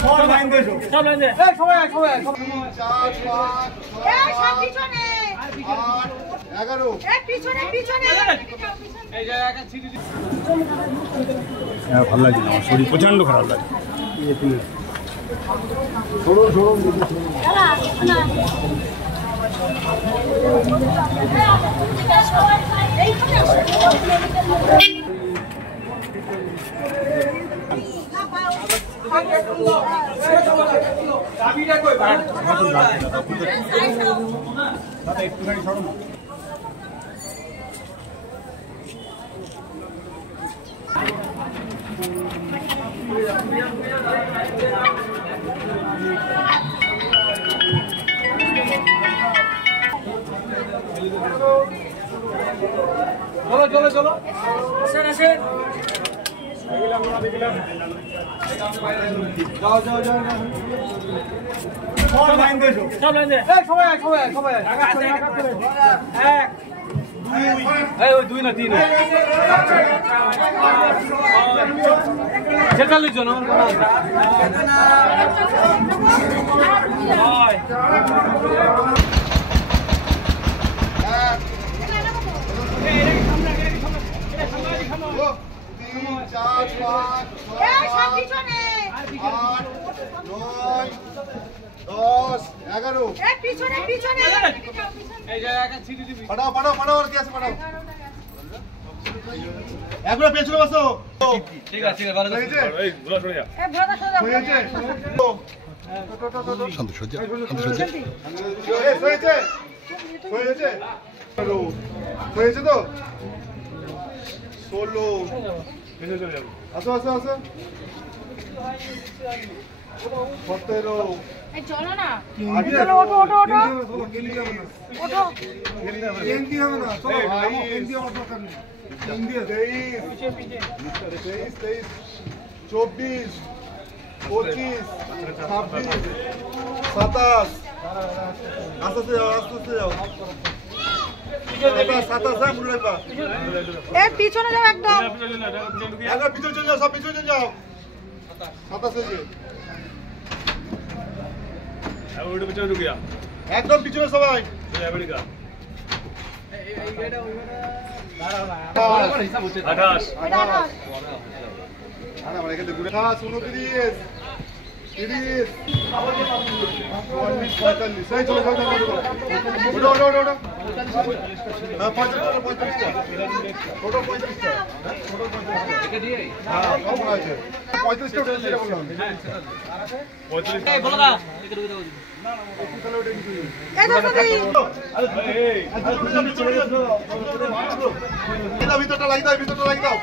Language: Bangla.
সব লাইন দে সব লাইন দে এই সবাই 4 5 এই সব পিছনে 8 11 এই পিছনে এই জায়গাটা ছিড়ি ভালো লাগে না শরীর প্রচন্ড খারাপ লাগে একটুখানি সরো না চলো আসেন সব লাইন দে এই সবাই এক এই ওই 2 না 3 46 জন পেছনে বসো ঠিক আছে ভালো হয়েছে তো 16 আসো 17 চলো না চব্বিশ 25 26 27 আস্তে যাও পিছনে যাও একদম পিছনে চলে যাও সব পিছনে চলে যাও 27 একদম পিছনে সবাই আমেরিকা 28 ভিতরটা লাগিয়ে দাও